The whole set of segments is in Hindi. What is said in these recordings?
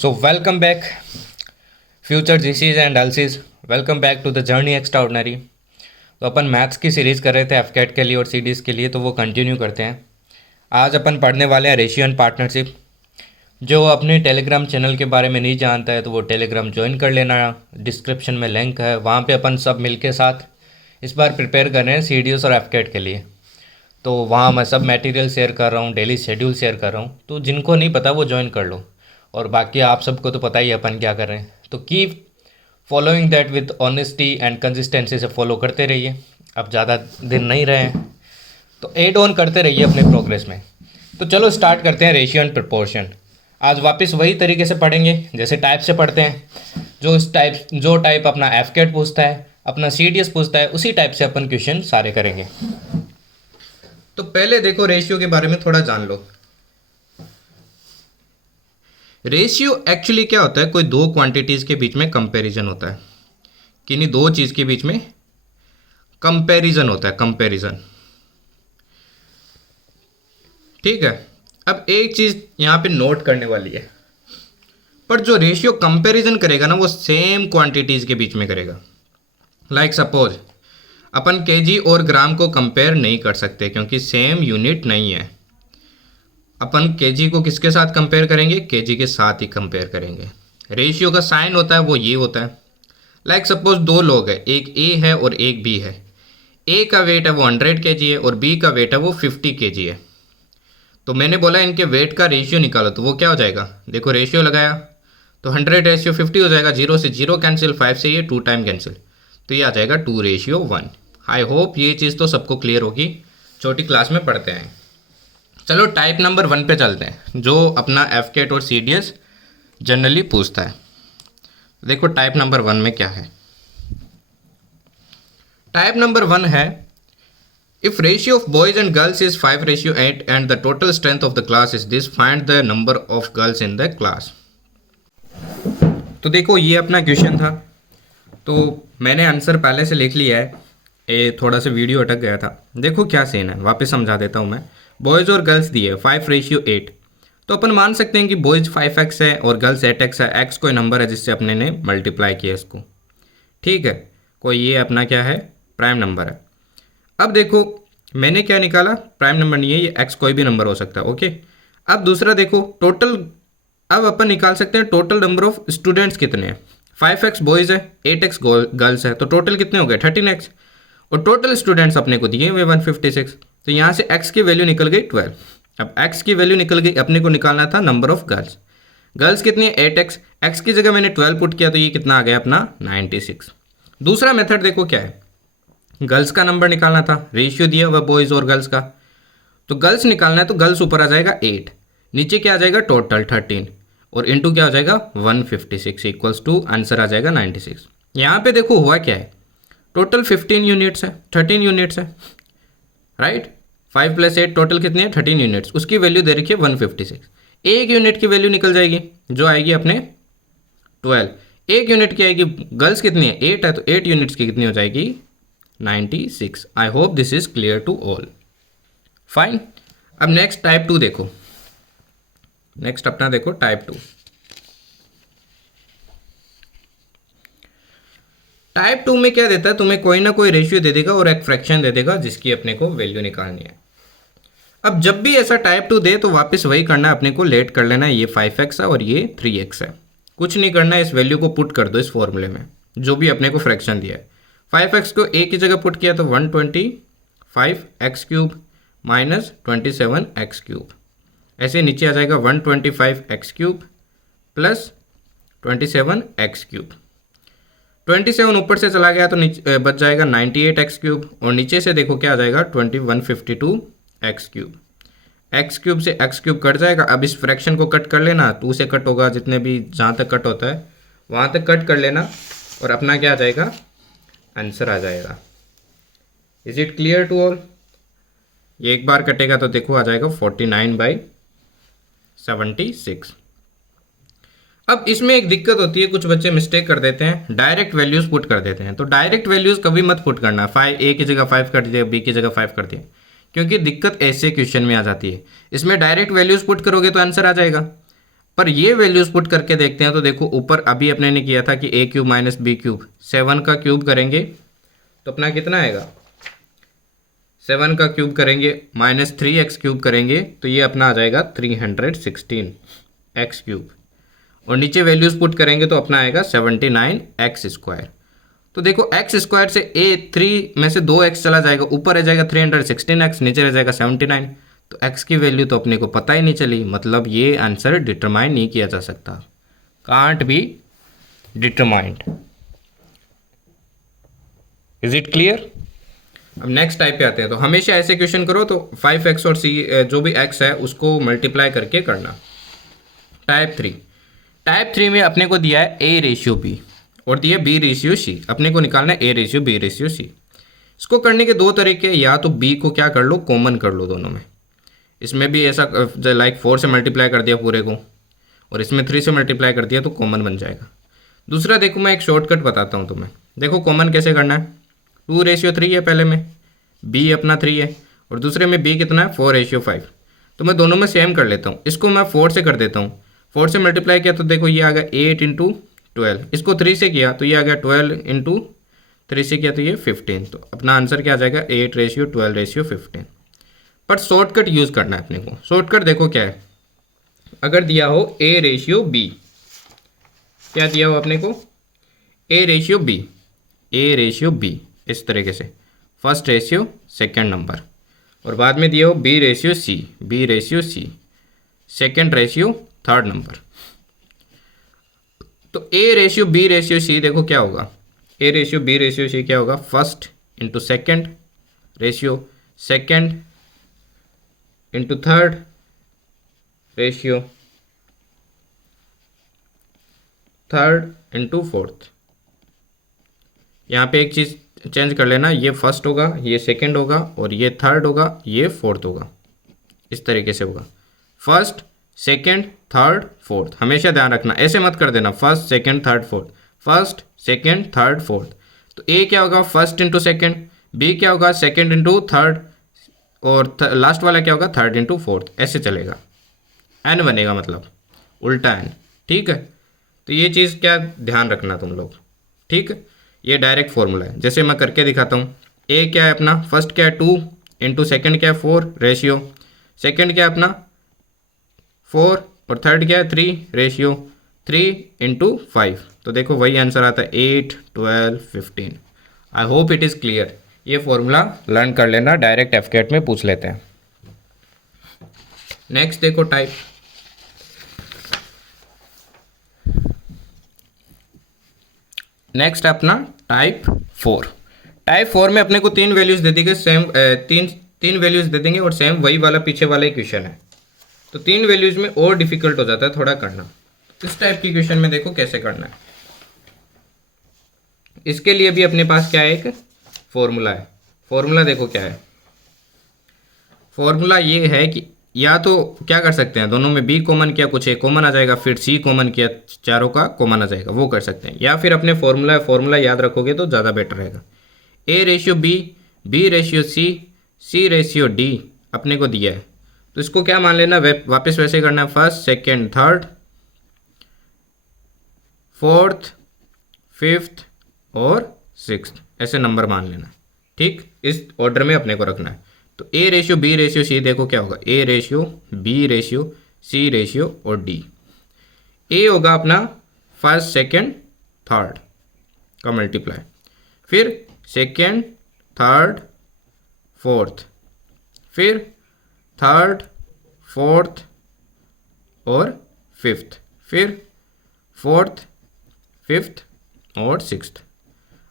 So, welcome back, future GCs and LCs. Welcome back to the journey extraordinary. तो अपन मैथ्स की सीरीज़ कर रहे थे एफकेट के लिए और सीडीज़ के लिए, तो वो कंटिन्यू करते हैं. आज अपन पढ़ने वाले हैं रेशियो एंड पार्टनरशिप. जो अपने टेलीग्राम चैनल के बारे में नहीं जानता है तो वो टेलीग्राम ज्वाइन कर लेना. डिस्क्रिप्शन में लिंक है, वहाँ पे अपन सब मिल के साथ इस बार प्रिपेयर कर रहे हैं सीडीएस और एफकेट के लिए. तो वहाँ मैं सब मटेरियल शेयर कर रहा हूँ, डेली शेड्यूल शेयर कर रहा हूँ. तो जिनको नहीं पता वो ज्वाइन कर लो. और बाकी आप सबको तो पता ही है अपन क्या कर रहे हैं. तो keep following that with honesty and consistency से फॉलो करते रहिए. अब ज़्यादा दिन नहीं रहे हैं तो एड ऑन करते रहिए अपने प्रोग्रेस में. तो चलो स्टार्ट करते हैं रेशियो एंड प्रपोर्शन. आज वापस वही तरीके से पढ़ेंगे जैसे टाइप से पढ़ते हैं. जो टाइप अपना एफकेट पूछता है, अपना सीडीएस पूछता है, उसी टाइप से अपन क्वेश्चन सारे करेंगे. तो पहले देखो रेशियो के बारे में थोड़ा जान लो. रेशियो एक्चुअली क्या होता है? कोई दो क्वांटिटीज़ के बीच में कंपैरिजन होता है. किन्हीं दो चीज़ के बीच में कंपैरिजन होता है. कंपैरिजन, ठीक है. अब एक चीज़ यहाँ पे नोट करने वाली है, पर जो रेशियो कंपैरिजन करेगा ना वो सेम क्वांटिटीज़ के बीच में करेगा. लाइक सपोज अपन केजी और ग्राम को कंपेयर नहीं कर सकते क्योंकि सेम यूनिट नहीं है. अपन केजी को किसके साथ कंपेयर करेंगे? केजी के साथ ही कंपेयर करेंगे. रेशियो का साइन होता है वो ये होता है. लाइक सपोज दो लोग हैं, एक ए है और एक बी है. ए का वेट है वो 100 केजी है और बी का वेट है वो 50 केजी है. तो मैंने बोला इनके वेट का रेशियो निकालो, तो वो क्या हो जाएगा? देखो रेशियो लगाया तो 100:50 हो जाएगा. 0 से 0 कैंसिल, 5 से ये 2 टाइम कैंसिल, तो ये आ जाएगा 2:1. आई होप ये चीज़ तो सबको क्लियर होगी, छोटी क्लास में पढ़ते हैं. चलो टाइप नंबर 1 पे चलते हैं, जो अपना एफकेट और सीडीएस जनरली पूछता है. देखो टाइप नंबर 1 में क्या है. टाइप नंबर 1 है, if ratio of boys and girls is 5:8 and the total strength of the class is this, find the number of girls in the class. तो देखो ये अपना क्वेश्चन था, तो मैंने आंसर पहले से लिख लिया है. ये थोड़ा सा वीडियो अटक गया था. देखो क्या सीन है, वापस समझा देता हूँ मैं. बॉयज़ और गर्ल्स दिए 5:8, तो अपन मान सकते हैं कि बॉयज़ 5x है और गर्ल्स 8x है. x कोई नंबर है जिससे अपने ने मल्टीप्लाई किया इसको, ठीक है. कोई ये अपना क्या है? प्राइम नंबर है. अब देखो मैंने क्या निकाला? प्राइम नंबर नहीं है ये, x कोई भी नंबर हो सकता है. ओके. अब दूसरा देखो टोटल, अब अपन निकाल सकते हैं टोटल नंबर ऑफ स्टूडेंट्स कितने हैं. 5x बॉयज़ है, 8x गर्ल्स है, तो टोटल कितने हो गए? 13x. और टोटल स्टूडेंट्स अपने को दिए हुए 156, तो यहाँ से x की वैल्यू निकल गई 12. अब x की वैल्यू निकल गई, अपने को निकालना था नंबर ऑफ गर्ल्स. गर्ल्स कितनी है? 8x. x की जगह मैंने 12 पुट किया तो ये कितना आ गया अपना? 96. दूसरा मेथड देखो क्या है, गर्ल्स का नंबर निकालना था. रेशियो दिया हुआ बॉयज़ और गर्ल्स का, तो गर्ल्स निकालना है तो गर्ल्स ऊपर आ जाएगा 8, नीचे क्या आ जाएगा? टोटल 13 और इंटू क्या हो जाएगा? 156 इक्वल्स टू आंसर आ जाएगा 96. यहाँ पे देखो हुआ क्या है, टोटल 15 यूनिट्स है, 13 यूनिट्स है, राइट. 5 + 8 टोटल कितनी है? 13 यूनिट्स. उसकी वैल्यू दे रखी है 156. एक यूनिट की वैल्यू निकल जाएगी जो आएगी अपने 12. एक यूनिट की आएगी, गर्ल्स कितनी है? 8 है, तो 8 यूनिट्स की कितनी हो जाएगी? 96. I hope this is clear to all. Fine. अब नेक्स्ट टाइप 2 देखो. नेक्स्ट अपना देखो टाइप 2. टाइप 2 में क्या देता है? तुम्हें कोई ना कोई रेशियो दे देगा और एक फ्रैक्शन दे देगा जिसकी अपने को वैल्यू निकालनी है. अब जब भी ऐसा टाइप 2 दे तो वापस वही करना है अपने को, लेट कर लेना है. ये 5x है और ये 3x है. कुछ नहीं करना है, इस वैल्यू को पुट कर दो इस फॉर्मूले में जो भी अपने को फ्रैक्शन दिया है. 5x को a की जगह पुट किया तो 125x³ माइनस 27x³. ऐसे नीचे आ जाएगा 125x³ प्लस 27x³. 27 ऊपर से चला गया तो नीचे बच जाएगा 98x³ और नीचे से देखो क्या आ जाएगा? 2152x³. x³ से x³ कट जाएगा. अब इस फ्रैक्शन को कट कर लेना, 2 से कट होगा, जितने भी जहाँ तक कट होता है वहाँ तक कट कर लेना और अपना क्या आ जाएगा? आंसर आ जाएगा. Is it clear to all? ये एक बार कटेगा तो देखो आ जाएगा 49/76. अब इसमें एक दिक्कत होती है, कुछ बच्चे मिस्टेक कर देते हैं, डायरेक्ट वैल्यूज पुट कर देते हैं. तो डायरेक्ट वैल्यूज कभी मत पुट करना. 5 a की जगह 5 कर दिया, b की जगह 5 कर दिया, क्योंकि दिक्कत ऐसे क्वेश्चन में आ जाती है. इसमें डायरेक्ट वैल्यूज पुट करोगे तो आंसर आ जाएगा. पर ये वैल्यूज पुट करके देखते हैं तो देखो ऊपर अभी अपने ने किया था कि ए क्यूब माइनस बी क्यूब, 7 का क्यूब करेंगे तो अपना कितना आएगा, 7 का क्यूब करेंगे माइनस 3x क्यूब करेंगे तो ये अपना आ जाएगा 316x क्यूब, और नीचे वैल्यूज पुट करेंगे तो अपना आएगा 79x स्क्वायर। तो देखो x स्क्वायर से a3 में से 2x चला जाएगा, ऊपर रह जाएगा 316x, नीचे रह जाएगा 79, तो x की वैल्यू तो अपने को पता ही नहीं चली, मतलब ये आंसर डिटरमाइन नहीं किया जा सकता, can't be determined. Is it clear? अब नेक्स्ट टाइप पे आते हैं। तो हमेशा ऐसे क्वेश्चन करो तो 5x और c जो भी x है उसको मल्टीप्लाई करके करना। टाइप 3 में अपने को दिया है a रेशियो b और दिया b रेशियो c, अपने को निकालना है a ratio b ratio c। इसको करने के दो तरीके, या तो b को क्या कर लो, कॉमन कर लो दोनों में। इसमें भी ऐसा लाइक 4 से मल्टीप्लाई कर दिया पूरे को, और इसमें 3 से मल्टीप्लाई कर दिया तो कॉमन बन जाएगा। दूसरा देखो मैं एक शॉर्टकट बताता हूँ तुम्हें, देखो कॉमन कैसे करना है। 2 रेशियो 3 है पहले में, b अपना 3 है, और दूसरे में b कितना है 4 रेशियो 5। तो मैं दोनों में सेम कर लेता हूँ, इसको मैं 4 से कर देता हूँ। 4 से मल्टीप्लाई किया तो देखो ये आ गया 8 इंटू 12, इसको 3 से किया तो ये आ गया 12 इंटू 3 से किया तो ये 15। तो अपना आंसर क्या आ जाएगा 8 रेशियो 12 रेशियो 15। पर शॉर्टकट यूज़ करना है अपने को। शॉर्टकट देखो क्या है, अगर दिया हो a रेशियो b, क्या दिया हो अपने को a रेशियो b, इस तरीके से फर्स्ट रेशियो सेकेंड नंबर, और बाद में दिया हो b ratio c, second ratio third number. तो a ratio b ratio c देखो क्या होगा, a ratio b ratio c क्या होगा, first into second ratio second into third ratio third into fourth. यहाँ पे एक चीज़ चेंज कर लेना, ये फर्स्ट होगा, ये सेकंड होगा, और ये थर्ड होगा, ये फोर्थ होगा, इस तरीके से होगा। फर्स्ट सेकंड थर्ड फोर्थ, हमेशा ध्यान रखना, ऐसे मत कर देना first second third fourth, first second third fourth. तो ए क्या होगा फर्स्ट इंटू सेकेंड, बी क्या होगा सेकंड इंटू थर्ड, और लास्ट वाला क्या होगा थर्ड इंटू फोर्थ, ऐसे चलेगा। एन बनेगा मतलब उल्टा एन, ठीक है। तो ये चीज़ क्या ध्यान रखना तुम लोग, ठीक है। ये डायरेक्ट फॉर्मूला है, जैसे मैं करके दिखाता हूँ। ए क्या है अपना, फर्स्ट क्या है 2 इंटू सेकेंड क्या है 4 रेशियो, सेकेंड क्या है अपना 4, और थर्ड क्या है 3 रेशियो 3 इंटू 5। तो देखो वही आंसर आता है 8 12 15। I hope it is clear. ये फॉर्मूला लर्न कर लेना, डायरेक्ट एफकेट में पूछ लेते हैं। नेक्स्ट देखो टाइप, नेक्स्ट अपना टाइप 4। टाइप 4 में अपने को 3 वैल्यूज दे देंगे, सेम तीन वैल्यूज दे देंगे, और सेम वही वाला पीछे वाला ही क्वेश्चन है। तो 3 वैल्यूज में और डिफिकल्ट हो जाता है थोड़ा करना। इस टाइप की क्वेश्चन में देखो कैसे करना है। इसके लिए भी अपने पास क्या है, एक फॉर्मूला है। फॉर्मूला देखो क्या है, फॉर्मूला ये है कि या तो क्या कर सकते हैं, दोनों में बी कॉमन किया, कुछ एक कॉमन आ जाएगा, फिर सी कॉमन किया, चारों का कॉमन आ जाएगा, वो कर सकते हैं। या फिर अपने फॉर्मूला याद रखोगे तो ज़्यादा बेटर रहेगा। A ratio B ratio C ratio D अपने को दिया है, तो इसको क्या मान लेना, वापस वैसे करना है, first second third fourth fifth और सिक्स्थ, ऐसे नंबर मान लेना, ठीक। इस ऑर्डर में अपने को रखना है। तो A ratio B ratio C देखो क्या होगा, A ratio B ratio C ratio और डी। ए होगा अपना फर्स्ट सेकेंड थर्ड का मल्टीप्लाई, फिर सेकेंड थर्ड फोर्थ, फिर थर्ड फोर्थ और फिफ्थ, फिर फोर्थ फिफ्थ और सिक्स्थ।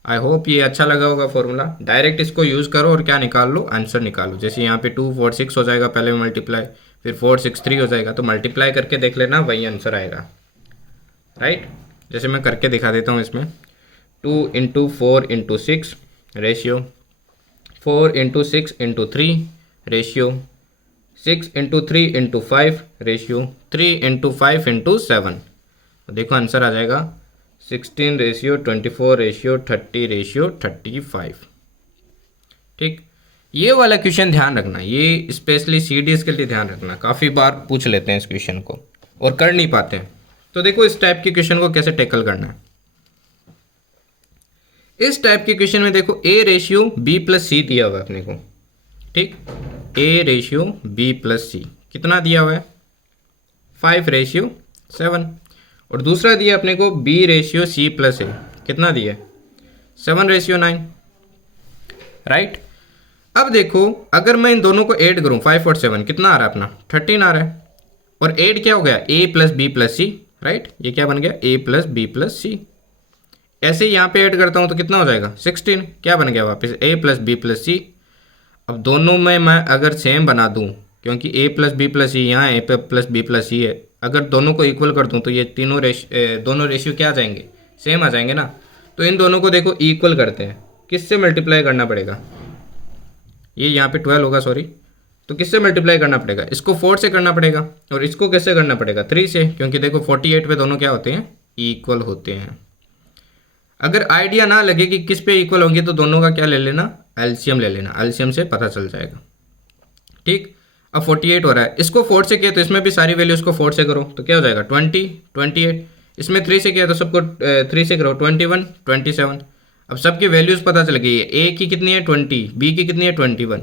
आई होप ये अच्छा लगा होगा फॉर्मूला। डायरेक्ट इसको यूज़ करो और क्या निकाल लो, आंसर निकालो। जैसे यहाँ पे 2 4 6 हो जाएगा पहले में मल्टीप्लाई, फिर 4 6 3 हो जाएगा, तो मल्टीप्लाई करके देख लेना, वही आंसर आएगा, राइट। जैसे मैं करके दिखा देता हूँ इसमें, 2 into 4 into 6 ratio, 4 into 6 into 3 ratio, 6 into 3 into 5 ratio, 3 into 5 into 7। देखो आंसर आ जाएगा 16 रेशियो 24 रेशियो 30 रेशियो 35, ठीक। ये वाला क्वेश्चन ध्यान रखना, ये स्पेशली सीडीएस के लिए ध्यान रखना, काफ़ी बार पूछ लेते हैं इस क्वेश्चन को। और कर नहीं पाते हैं। तो देखो इस टाइप के क्वेश्चन को कैसे टैकल करना है। इस टाइप के क्वेश्चन में देखो A ratio B plus C दिया हुआ है अपने को, ठीक। A ratio B plus C कितना दिया हुआ है 5:7, और दूसरा दिया अपने को B ratio C plus A कितना दिया है 7:9, राइट। अब देखो अगर मैं इन दोनों को ऐड करूं 5 और 7 कितना आ रहा है अपना 13 आ रहा है, और ऐड क्या हो गया A plus B plus C, right. ये क्या बन गया A plus B plus C। ऐसे ही यहाँ पे ऐड करता हूँ तो कितना हो जाएगा 16, क्या बन गया वापस A plus B plus C। अब दोनों में मैं अगर सेम बना दूँ, क्योंकि A plus B plus C यहाँ A plus B plus C है, अगर दोनों को इक्वल कर दूँ तो ये दोनों रेशियो क्या आ जाएंगे सेम आ जाएंगे ना। तो इन दोनों को देखो इक्वल करते हैं, किससे मल्टीप्लाई करना पड़ेगा, ये यहाँ पे 12 होगा सॉरी, तो किससे मल्टीप्लाई करना पड़ेगा, इसको 4 से करना पड़ेगा, और इसको कैसे करना पड़ेगा 3 से, क्योंकि देखो 48 पे दोनों क्या होते हैं इक्वल होते हैं। अगर आइडिया ना लगे कि किस पे इक्वल होंगे तो दोनों का क्या ले लेना एलसीएम ले लेना, एलसीएम से पता चल जाएगा, ठीक। अब 48 हो रहा है, इसको 4 से किया तो इसमें भी सारी वैल्यूज को 4 से करो तो क्या हो जाएगा 20, 28। इसमें 3 से किया तो सबको 3 से करो 21, 27। अब सबकी वैल्यूज पता चल गई है, ए की कितनी है 20, बी की कितनी है 21,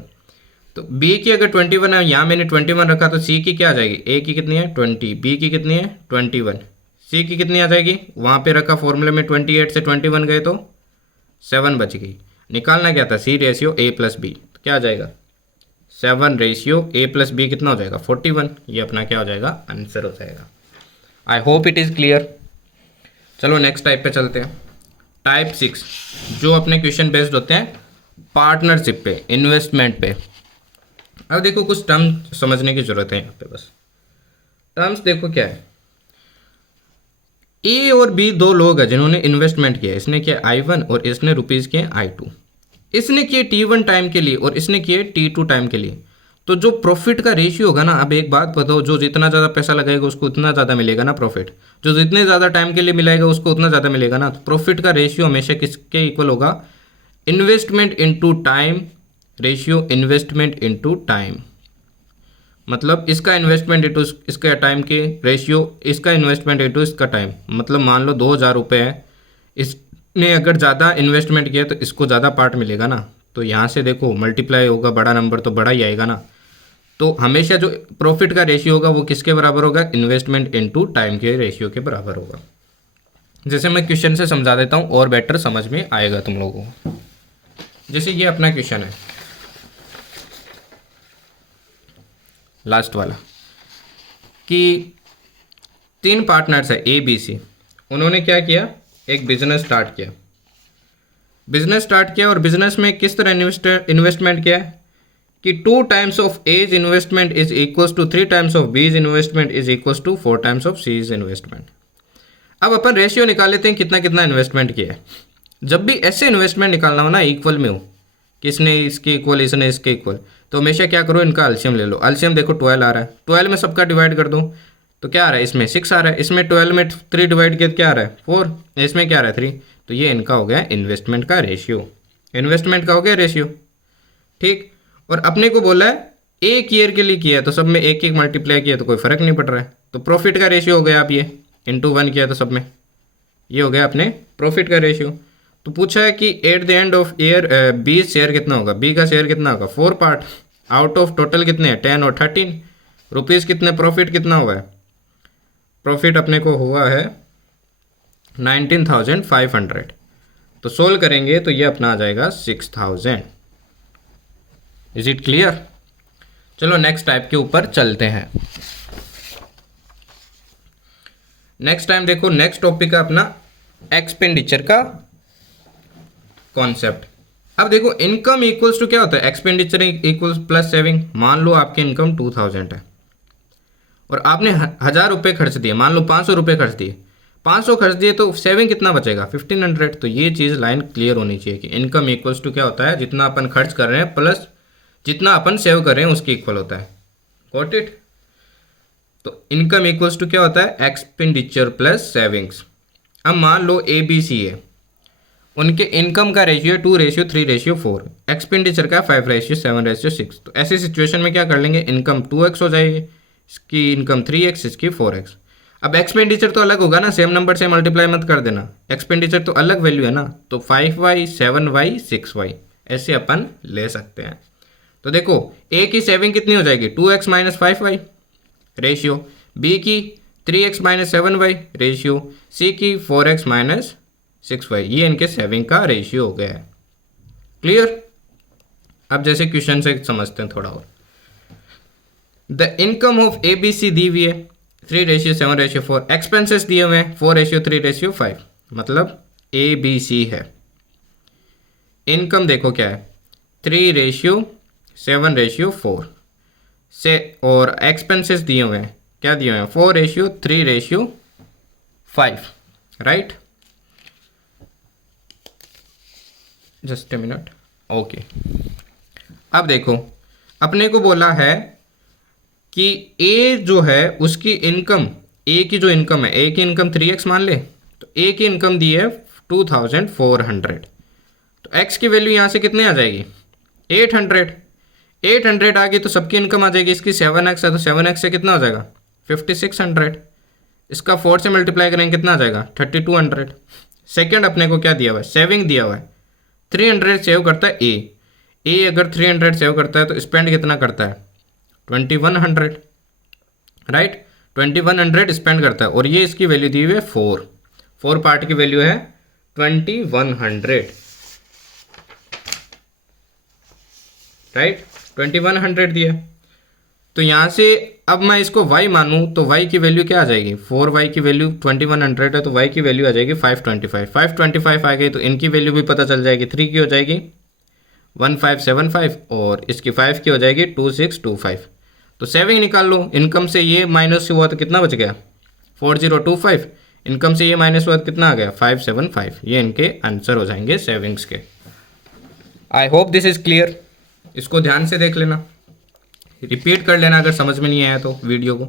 तो बी की अगर 21 है, यहाँ मैंने 21 रखा तो सी की क्या आ जाएगी, ए की कितनी है 20, बी की कितनी है 21, सी की कितनी आ जाएगी, वहाँ पे रखा फॉर्मूले में 28 से 21 गए तो 7 बच गई। निकालना क्या था सी रेशियो ए प्लस बी, तो क्या आ जाएगा 7 रेशियो ए प्लस बी कितना हो जाएगा 41। ये अपना क्या हो जाएगा आंसर हो जाएगा। I hope it is clear. चलो नेक्स्ट टाइप पे चलते हैं, टाइप 6, जो अपने क्वेश्चन बेस्ड होते हैं पार्टनरशिप पे, इन्वेस्टमेंट पे। अब देखो कुछ टर्म समझने की जरूरत है यहाँ पे, बस टर्म्स देखो क्या है। ए और बी दो लोग हैं जिन्होंने इन्वेस्टमेंट किया, इसने किया I1 और इसने रुपीज़ किए I2। इसने किए T1 टाइम के लिए और इसने किए T2 टाइम के लिए। तो जो प्रॉफिट का रेशियो होगा ना, अब एक बात बताओ, जो जितना ज़्यादा पैसा लगाएगा उसको उतना ज़्यादा मिलेगा ना प्रॉफिट, जो जितने ज़्यादा टाइम के लिए मिलेगा उसको उतना ज़्यादा मिलेगा ना। तो प्रॉफिट का रेशियो हमेशा किसके इक्वल होगा, investment into time ratio, investment into time, मतलब इसका इन्वेस्टमेंट इनटू इसका टाइम के रेशियो, इसका इन्वेस्टमेंट इनटू इसका टाइम। मतलब मान लो 2000 रुपये है, इसने अगर ज़्यादा इन्वेस्टमेंट किया तो इसको ज़्यादा पार्ट मिलेगा ना। तो यहाँ से देखो मल्टीप्लाई होगा, बड़ा नंबर तो बड़ा ही आएगा ना। तो हमेशा जो प्रॉफिट का रेशियो होगा वो किसके बराबर होगा, इन्वेस्टमेंट इनटू टाइम के रेशियो के बराबर होगा। जैसे मैं क्वेश्चन से समझा देता हूँ और बेटर समझ में आएगा तुम लोगों को। जैसे ये अपना क्वेश्चन है लास्ट वाला, कि 3 पार्टनर्स है ए बी सी, उन्होंने क्या किया, एक बिजनेस स्टार्ट किया। बिजनेस स्टार्ट किया और बिजनेस में किस तरह इन्वेस्टमेंट किया है कि 2 times of A's investment is equals to 3 times of B's investment is equals to 4 times of C's investment. अब अपन रेशियो निकाल लेते हैं कितना कितना इन्वेस्टमेंट किया है। जब भी ऐसे इन्वेस्टमेंट निकालना हो ना इक्वल में हो, किसने इसके इक्वल इसने इसके इक्वल, तो हमेशा क्या करो, इनका अल्शियम ले लो। अल्शियम देखो 12 आ रहा है, 12 में सबका डिवाइड कर दो तो क्या आ रहा है, इसमें 6 आ रहा है, इसमें 12 में 3 डिवाइड किया तो क्या आ रहा है 4, इसमें क्या आ रहा है 3। तो ये इनका हो गया इन्वेस्टमेंट का रेशियो, इन्वेस्टमेंट का हो गया रेशियो, ठीक। और अपने को बोला है एक ईयर के लिए किया तो सब में एक मल्टीप्लाई किया तो कोई फर्क नहीं पड़ रहा है। तो प्रॉफिट का रेशियो हो गया, आप ये इंटू 1 किया तो सब में ये हो गया अपने प्रॉफिट का रेशियो। तो पूछा है कि at the end of year B share कितना होगा, बी का शेयर कितना होगा 4 पार्ट, आउट ऑफ टोटल कितने हैं 10 और 13, रुपीज़ कितने, प्रॉफिट कितना हुआ है, प्रॉफिट अपने को हुआ है 19,500। तो सोल्व करेंगे तो ये अपना आ जाएगा 6,000। Is it clear. चलो नेक्स्ट टाइप के ऊपर चलते हैं। नेक्स्ट टाइम देखो, नेक्स्ट टॉपिक है अपना एक्सपेंडिचर का कॉन्सेप्ट। अब देखो इनकम इक्वल्स टू क्या होता है, एक्सपेंडिचर इक्वल्स प्लस सेविंग। मान लो आपकी इनकम 2000 है और आपने 1000 रुपये खर्च दिए, मान लो 500 रुपये खर्च दिए, 500 खर्च दिए तो सेविंग कितना बचेगा 1500। तो ये चीज़ लाइन क्लियर होनी चाहिए कि इनकम इक्वल्स टू क्या होता है, जितना अपन खर्च कर रहे हैं प्लस जितना अपन सेव कर रहे हैं उसके इक्वल होता है। Got it. तो इनकम इक्वल्स टू क्या होता है, एक्सपेंडिचर प्लस सेविंग्स। अब मान लो ए बी सी है, उनके इनकम का रेशियो 2:3:4, एक्सपेंडिचर का 5:7:6। तो ऐसी सिचुएशन में क्या कर लेंगे, इनकम 2x हो जाएगी, इसकी इनकम 3x, इसकी 4x। अब एक्सपेंडिचर तो अलग होगा ना, सेम नंबर से मल्टीप्लाई मत कर देना, एक्सपेंडिचर तो अलग वैल्यू है ना, तो 5y 7y 6y ऐसे अपन ले सकते हैं। तो देखो ए की सेविंग कितनी हो जाएगी 2x minus 5y ratio, B की 3x माइनस 7y रेशियो, सी की 4x माइनस 6y, ये इनके सेविंग का रेशियो हो गया है। क्लियर। अब जैसे क्वेश्चन से समझते हैं थोड़ा और। The income of A B C दी हुई है 3:7:4, एक्सपेंसेस दिए हुए हैं 4:3:5, मतलब ए बी सी है। इनकम देखो क्या है 3:7:4 से, और एक्सपेंसेस दिए हुए हैं क्या दिए हुए हैं 4:3:5, right. Just a minute, okay. अब देखो अपने को बोला है कि ए जो है उसकी इनकम, ए की जो इनकम है, ए की इनकम 3x मान ले, तो ए की इनकम दी है 2400, तो x की वैल्यू यहाँ से कितने आ जाएगी 800 आ गई, तो सबकी इनकम आ जाएगी, इसकी 7x है तो 7x से कितना हो जाएगा 5600, इसका 4 से मल्टीप्लाई करेंगे कितना आ जाएगा 3200। सेकेंड अपने को क्या दिया हुआ है सेविंग दिया हुआ है 300 सेव करता है ए अगर 300 सेव करता है तो स्पेंड कितना करता है 2100, राइट। 2100 स्पेंड करता है, और ये इसकी वैल्यू दी हुई है 4 पार्ट की वैल्यू है 2100, राइट। 2100 दिया, तो यहाँ से अब मैं इसको y मानूँ तो y की वैल्यू क्या आ जाएगी 4y की वैल्यू 2100 है, तो y की वैल्यू आ जाएगी 525 आ गई, तो इनकी वैल्यू भी पता चल जाएगी, 3 की हो जाएगी 1575 और इसकी 5 की हो जाएगी 2625। तो सेविंग निकाल लो, इनकम से ये माइनस हुआ तो कितना बच गया 4025, इनकम से ये माइनस हुआ तो कितना आ गया 575, ये इनके आंसर हो जाएंगे सेविंग्स के। आई होप दिस इज़ क्लियर, इसको ध्यान से देख लेना, रिपीट कर लेना अगर समझ में नहीं आया तो वीडियो को।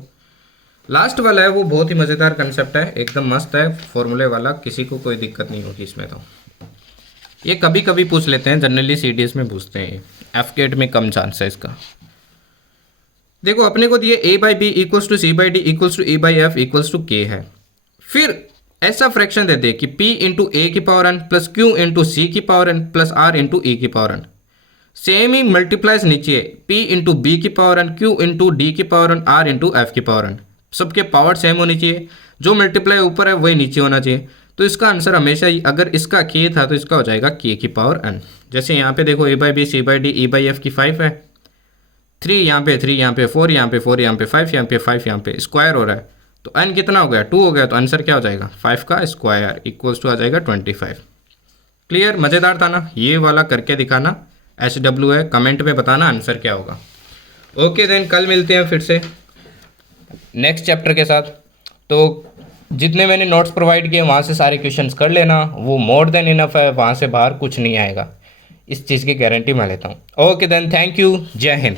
लास्ट वाला है वो बहुत ही मज़ेदार कंसेप्ट है, एकदम मस्त है फॉर्मूले वाला, किसी को कोई दिक्कत नहीं होगी इसमें। तो ये कभी कभी पूछ लेते हैं, जनरली CDS में पूछते हैं, FCAT में कम चांस है इसका। देखो अपने को दिए a/b equals to c/d equals to e/f equals to k है, फिर ऐसा फ्रैक्शन दे दे कि p इंटू ए की power n plus q into C की power n plus r into e की पावर n, सेम ही मल्टीप्लाइज नीचे p इंटू बी की power n, q into D की power n, r into f की पावर n, सबके पावर सेम होनी चाहिए, जो मल्टीप्लाई ऊपर है वही नीचे होना चाहिए। तो इसका आंसर हमेशा ही, अगर इसका k था तो इसका हो जाएगा k की पावर n। जैसे यहाँ पे देखो a/b c/d e/f की 5 है, 3 यहाँ पे 3 यहाँ पे 4 यहाँ पे 4 यहाँ पे 5 यहाँ पे 5 यहाँ पे स्क्वायर हो रहा है, तो n कितना हो गया 2 हो गया, तो आंसर क्या हो जाएगा 5 का स्क्वायर इक्वल्स टू आ जाएगा 25। क्लियर, मज़ेदार था ना, ये वाला करके दिखाना, SW है, कमेंट में बताना आंसर क्या होगा। ओके देन कल मिलते हैं फिर से नेक्स्ट चैप्टर के साथ। तो जितने मैंने नोट्स प्रोवाइड किए वहाँ से सारे क्वेश्चंस कर लेना, वो मोर देन इनफ है, वहाँ से बाहर कुछ नहीं आएगा, इस चीज़ की गारंटी मैं लेता हूँ। ओके देन, थैंक यू, जय हिंद।